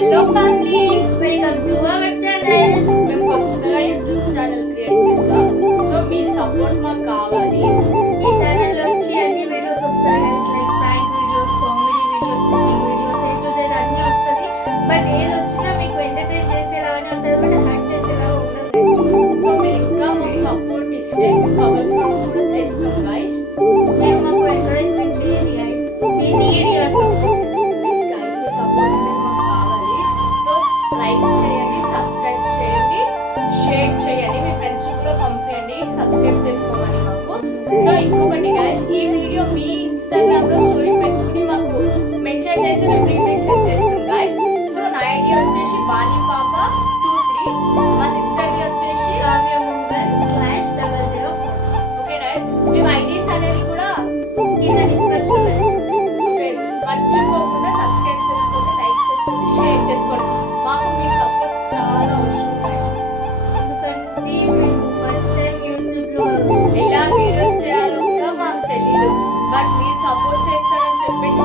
Hello family, welcome to our channel. మేము కొత్తగా YouTube channel create చేసాం. సో మీ support మాకు కావాలి. ఈ ఛానల్లో వచ్చి అన్ని వీడియోస్ వస్తాయి, like prank videos, comedy videos, cooking videos, A to Z అన్నీ వస్తుంది. బట్ ఏది వచ్చినా మీకు ఎంటర్టైన్ చేసేలాగానే ఉంటుంది, బట్ హర్ట్ చేసేలా ఉండదు. సో మీరు ఇంకా మాకు సపోర్ట్ ఇస్తే కవర్ సాంగ్స్ కూడా చేస్తాం గైస్. మీరు మాకు ఎంకరేజ్మెంట్ చేయండి guys. We need your support. Please guys, me support అనేది మాకు కావాలి. సో లైక్ చేయండి, సబ్స్క్రైబ్ చేయండి, షేర్ చేయండి, మీ ఫ్రెండ్స్ కూడా పంపించండి సబ్స్క్రైబ్ చేసుకోమని మాకు. సో ఇంకొకటి గైస్, ఈ వీడియో మీ ఇన్స్టాగ్రామ్ లో స్టోరీ పెట్టుకుని మాకు మెన్షన్ చేసి మేము రీమెన్షన్ చేస్తాం గైస్. సో నా ఐడి వచ్చేసి బాలి పాప 23, మా సిస్టర్ ది వచ్చేసి కావ్యమంగళ/004. ఓకే గైస్, మేము ఐడీస్ అనేది కూడా కింద డిస్క్రిప్షన్ లో మర్చిపోకుండా సబ్స్క్రైబ్ చేసుకోండి, లైక్ చేసుకోండి, షేర్ చేసుకోండి. మాకు మీ సపోర్ట్ చాలా అవసరం గైస్. ఎందుకంటే మేము ఫస్ట్ టైం యూట్యూబ్లో ఎలా వీడియోస్ చేయాలో కూడా మాకు తెలీదు. బట్ మీరు సపోర్ట్ చేస్తారని చెప్పేసి